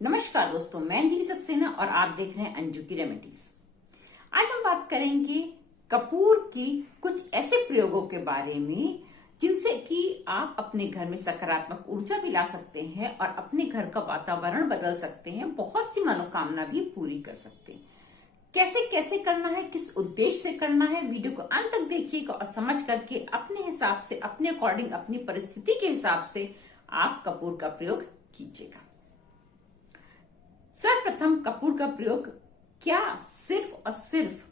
नमस्कार दोस्तों, मैं अंजलि सक्सेना और आप देख रहे हैं अंजू की रेमेडीज। आज हम बात करेंगे कपूर की कुछ ऐसे प्रयोगों के बारे में जिनसे कि आप अपने घर में सकारात्मक ऊर्जा भी ला सकते हैं और अपने घर का वातावरण बदल सकते हैं, बहुत सी मनोकामना भी पूरी कर सकते हैं। कैसे कैसे करना है, किस उद्देश्य से करना है, वीडियो को अंत तक देखिएगा और समझ करके अपने हिसाब से, अपने अकॉर्डिंग, अपनी परिस्थिति के हिसाब से आप कपूर का प्रयोग कीजिएगा। सर्वप्रथम कपूर का प्रयोग क्या सिर्फ और सिर्फ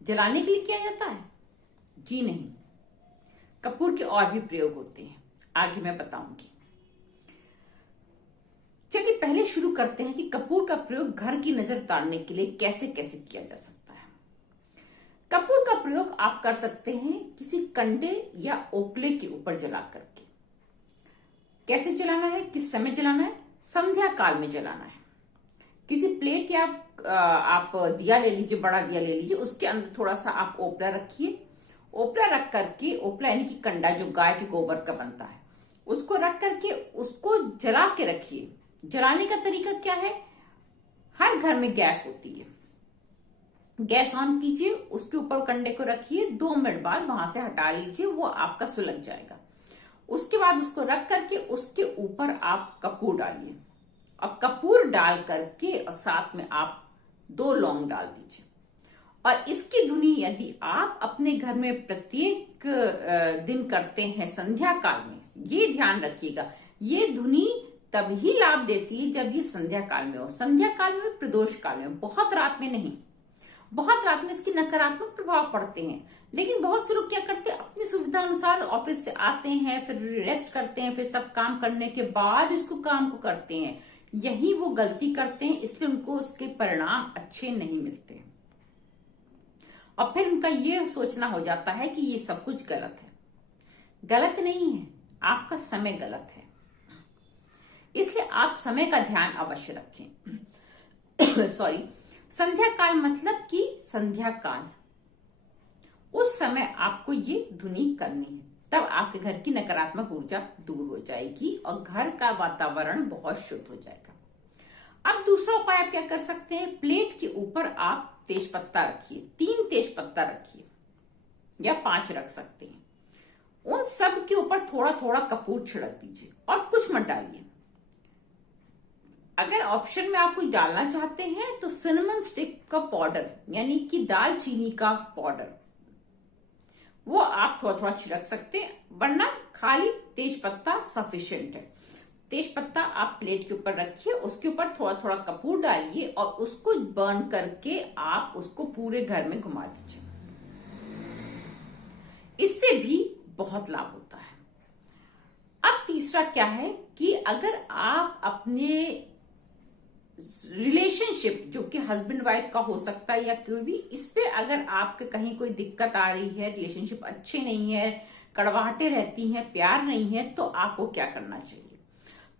जलाने के लिए किया जाता है? जी नहीं, कपूर के और भी प्रयोग होते हैं, आगे मैं बताऊंगी। चलिए पहले शुरू करते हैं कि कपूर का प्रयोग घर की नजर उतारने के लिए कैसे कैसे किया जा सकता है। कपूर का प्रयोग आप कर सकते हैं किसी कंडे या ओपले के ऊपर जला करके। कैसे जलाना है, किस समय जलाना है? संध्या काल में जलाना है। किसी प्लेट या आप दिया ले लीजिए, बड़ा दिया ले लीजिए, उसके अंदर थोड़ा सा आप ओपला रखिए। ओपला रख करके, ओपला यानी कि कंडा जो गाय के गोबर का बनता है, उसको रख करके उसको जला के रखिए। जलाने का तरीका क्या है? हर घर में गैस होती है, गैस ऑन कीजिए, उसके ऊपर कंडे को रखिए, 2 मिनट बाद वहां से हटा लीजिए, वो आपका सुलग जाएगा। उसके बाद उसको रख करके उसके ऊपर आप कपूर डालिए। अब कपूर डाल करके और साथ में आप 2 लौंग डाल दीजिए। और इसकी धुनी यदि आप अपने घर में प्रत्येक दिन करते हैं संध्या काल में, ये ध्यान रखिएगा, ये धुनी तभी लाभ देती है जब ये संध्या काल में हो। संध्या काल में, प्रदोष काल में, बहुत रात में नहीं। बहुत रात में इसके नकारात्मक प्रभाव पड़ते हैं, लेकिन बहुत से लोग क्या करते हैं, अपनी सुविधा अनुसार ऑफिस से आते हैं, फिर रेस्ट करते हैं, फिर सब काम करने के बाद इसको काम को करते हैं। यही वो गलती करते हैं, इसलिए उनको उसके परिणाम अच्छे नहीं मिलते और फिर उनका ये सोचना हो जाता है कि ये सब कुछ गलत है। गलत नहीं है, आपका समय गलत है, इसलिए आप समय का ध्यान अवश्य रखें। सॉरी, संध्या काल मतलब कि संध्या काल, उस समय आपको ये धुनी करनी है, तब आपके घर की नकारात्मक ऊर्जा दूर हो जाएगी और घर का वातावरण बहुत शुद्ध हो जाएगा। अब दूसरा उपाय आप क्या कर सकते हैं? प्लेट के ऊपर आप तेज पत्ता रखिए, 3 तेज पत्ता रखिए या 5 रख सकते हैं। उन सब के ऊपर थोड़ा थोड़ा कपूर छिड़क दीजिए और कुछ मत डालिए। अगर ऑप्शन में आप कुछ डालना चाहते हैं तो सिनेमन स्टिक का पाउडर, यानी कि दालचीनी का पाउडर, वो आप थोड़ा थोड़ा छिड़क सकते हैं, वरना खाली तेज पत्ता सफिशिएंट है। तेज पत्ता आप प्लेट के ऊपर रखिए, उसके ऊपर थोड़ा थोड़ा कपूर डालिए और उसको बर्न करके आप उसको पूरे घर में घुमा दीजिए। इससे भी बहुत लाभ होता है। अब तीसरा क्या है कि अगर आप अपने रिलेशनशिप, जो कि हस्बैंड वाइफ का हो सकता है या कोई भी, इस पे अगर आपके कहीं कोई दिक्कत आ रही है, रिलेशनशिप अच्छे नहीं है, कड़वाहटें रहती हैं, प्यार नहीं है, तो आपको क्या करना चाहिए?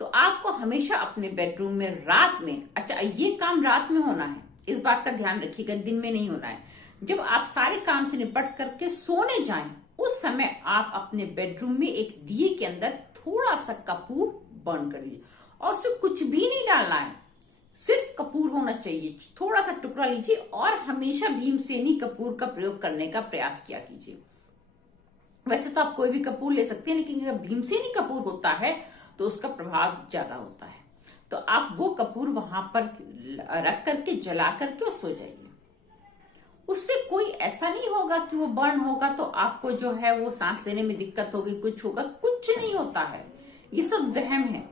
तो आपको हमेशा अपने बेडरूम में रात में, अच्छा ये काम रात में होना है, इस बात का ध्यान रखिएगा, दिन में नहीं होना है। जब आप सारे काम से निपट करके सोने जाएं, उस समय आप अपने बेडरूम में एक दिए के अंदर थोड़ा सा कपूर बर्न कर लीजिए और उसमें कुछ भी नहीं डालना है, सिर्फ कपूर होना चाहिए। थोड़ा सा टुकड़ा लीजिए और हमेशा भीमसेनी कपूर का प्रयोग करने का प्रयास किया कीजिए। वैसे तो आप कोई भी कपूर ले सकते हैं, लेकिन अगर भीमसेनी कपूर होता है तो उसका प्रभाव ज्यादा होता है। तो आप वो कपूर वहां पर रख करके जला करके और सो जाइए। उससे कोई ऐसा नहीं होगा कि वो बर्न होगा तो आपको जो है वो सांस लेने में दिक्कत होगी, कुछ होगा, कुछ नहीं होता है। ये सब वहम है।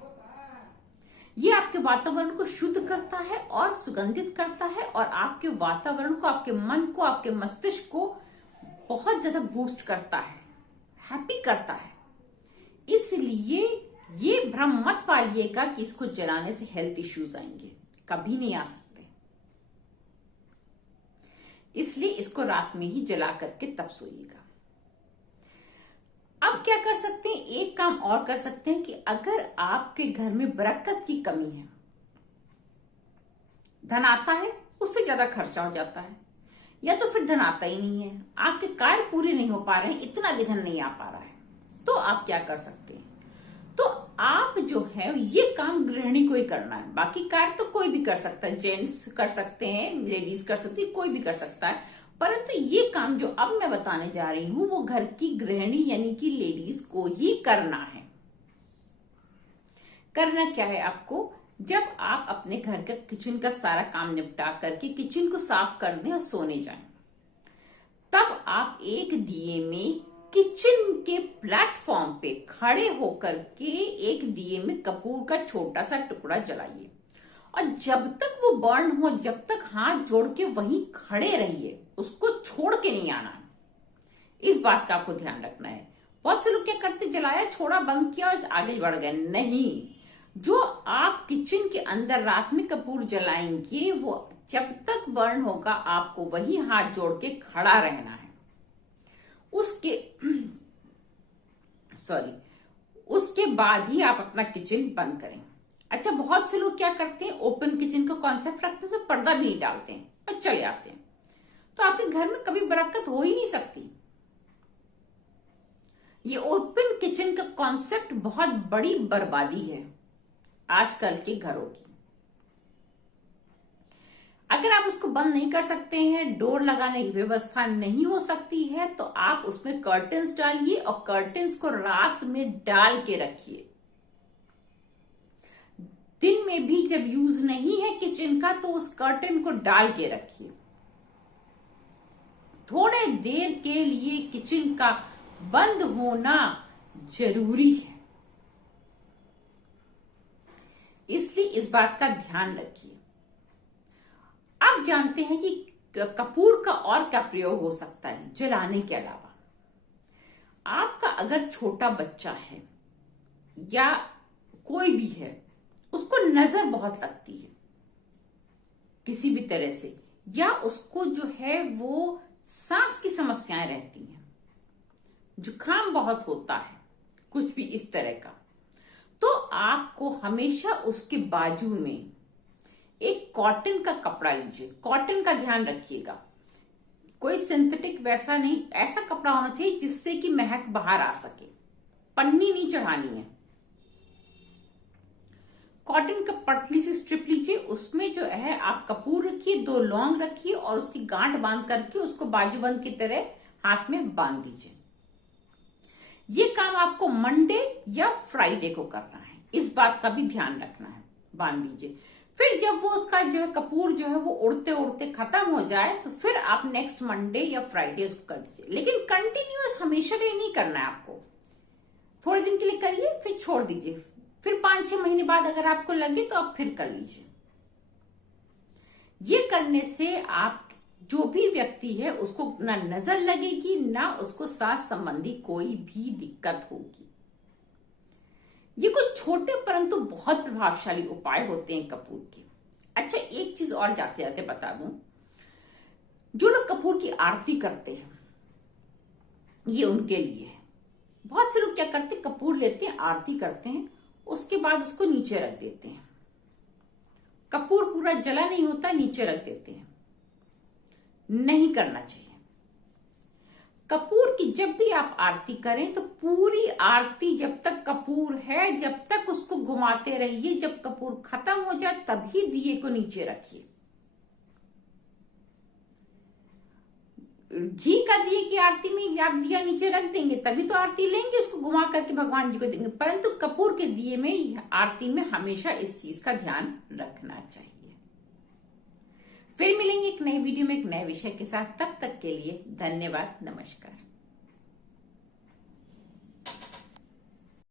ये आपके वातावरण को शुद्ध करता है और सुगंधित करता है और आपके वातावरण को, आपके मन को, आपके मस्तिष्क को बहुत ज्यादा बूस्ट करता है, हैप्पी करता है। इसलिए ये भ्रम मत पालिएगा कि इसको जलाने से हेल्थ इश्यूज आएंगे, कभी नहीं आ सकते। इसलिए इसको रात में ही जला करके तब सोइएगा। अब क्या कर सकते हैं? एक काम और कर सकते हैं कि अगर आपके घर में बरकत की कमी है, धन आता है उससे ज्यादा खर्चा हो जाता है, या तो फिर धन आता ही नहीं है, आपके कार्य पूरे नहीं हो पा रहे हैं, इतना भी धन नहीं आ पा रहा है, तो आप क्या कर सकते हैं? तो आप जो है ये काम गृहिणी को ही करना है, बाकी कार्य तो कोई भी कर सकता है, जेंट्स कर सकते हैं, लेडीज कर सकती है, कोई भी कर सकता है, परंतु ये काम जो अब मैं बताने जा रही हूं वो घर की गृहिणी यानी कि लेडीज को ही करना है। करना क्या है आपको, जब आप अपने घर का किचन का सारा काम निपटा करके किचन को साफ कर दें और सोने जाएं, तब आप एक दिए में किचन के प्लेटफॉर्म पे खड़े होकर के एक दिए में कपूर का छोटा सा टुकड़ा जलाइए और जब तक वो बर्न हो, जब तक हाथ जोड़ के वहीं खड़े रहिए, उसको छोड़ के नहीं आना। इस बात का आपको ध्यान रखना है। बहुत से लोग क्या करते, जलाया, छोड़ा, बंद किया और आगे बढ़ गए। नहीं, जो आप किचन के अंदर रात में कपूर जलाएंगे वो जब तक बर्न होगा आपको वही हाथ जोड़ के खड़ा रहना है। उसके बाद ही आप अपना किचन बंद करें। अच्छा, बहुत से लोग क्या करते हैं, ओपन किचन का कॉन्सेप्ट रखते हैं तो पर्दा भी नहीं डालते हैं और चले आते हैं, तो आपके घर में कभी बरकत हो ही नहीं सकती। ये ओपन किचन का कॉन्सेप्ट बहुत बड़ी बर्बादी है आजकल के घरों की। अगर आप उसको बंद नहीं कर सकते हैं, डोर लगाने की व्यवस्था नहीं हो सकती है, तो आप उसमें कर्टन्स डालिए और कर्टन्स को रात में डाल के रखिए। दिन में भी जब यूज नहीं है किचन का तो उस कर्टन को डाल के रखिए। थोड़े देर के लिए किचन का बंद होना जरूरी है, इसलिए इस बात का ध्यान रखिए। आप जानते हैं कि कपूर का और क्या प्रयोग हो सकता है जलाने के अलावा। आपका अगर छोटा बच्चा है या कोई भी है, उसको नजर बहुत लगती है किसी भी तरह से, या उसको जो है वो सांस की समस्याएं रहती हैं, जुकाम बहुत होता है, कुछ भी इस तरह का, तो आपको हमेशा उसके बाजू में एक कॉटन का कपड़ा लीजिए। कॉटन का ध्यान रखिएगा, कोई सिंथेटिक वैसा नहीं, ऐसा कपड़ा होना चाहिए जिससे कि महक बाहर आ सके, पन्नी नहीं चढ़ानी है। कॉटन का पतली सी स्ट्रिप लीजिए, उसमें जो है आप कपूर रखिए, 2 लौंग रखिए और उसकी गांठ बांध करके उसको बाजूबंद की तरह हाथ में बांध दीजिए। ये काम आपको मंडे या फ्राइडे को करना है, इस बात का भी ध्यान रखना है। बांध दीजिए, फिर जब वो उसका जो है कपूर जो है वो उड़ते उड़ते खत्म हो जाए तो फिर आप नेक्स्ट मंडे या फ्राइडे उसको कर दीजिए। लेकिन कंटिन्यूअस हमेशा के लिए नहीं करना है आपको, थोड़े दिन के लिए करिए फिर छोड़ दीजिए, फिर 5-6 महीने बाद अगर आपको लगे तो आप फिर कर लीजिए। ये करने से आप जो भी व्यक्ति है उसको ना नजर लगेगी, ना उसको सांस संबंधी कोई भी दिक्कत होगी। ये कुछ छोटे परंतु बहुत प्रभावशाली उपाय होते हैं कपूर के। अच्छा, एक चीज और जाते जाते बता दूं, जो लोग कपूर की आरती करते हैं ये उनके लिए है। बहुत से लोग क्या करते हैं, कपूर लेते हैं, आरती करते हैं, उसके बाद उसको नीचे रख देते हैं। कपूर पूरा जला नहीं होता, नीचे रख देते हैं। नहीं करना चाहिए। कपूर की जब भी आप आरती करें तो पूरी आरती जब तक कपूर है जब तक उसको घुमाते रहिए, जब कपूर खत्म हो जाए तभी दिए को नीचे रखिए। घी का दिए की आरती में आप दिया नीचे रख देंगे तभी तो आरती लेंगे, उसको घुमा करके भगवान जी को देंगे, परंतु कपूर के दिए में आरती में हमेशा इस चीज का ध्यान रखना चाहिए। फिर मिलेंगे एक नए वीडियो में एक नए विषय के साथ, तब तक के लिए धन्यवाद, नमस्कार।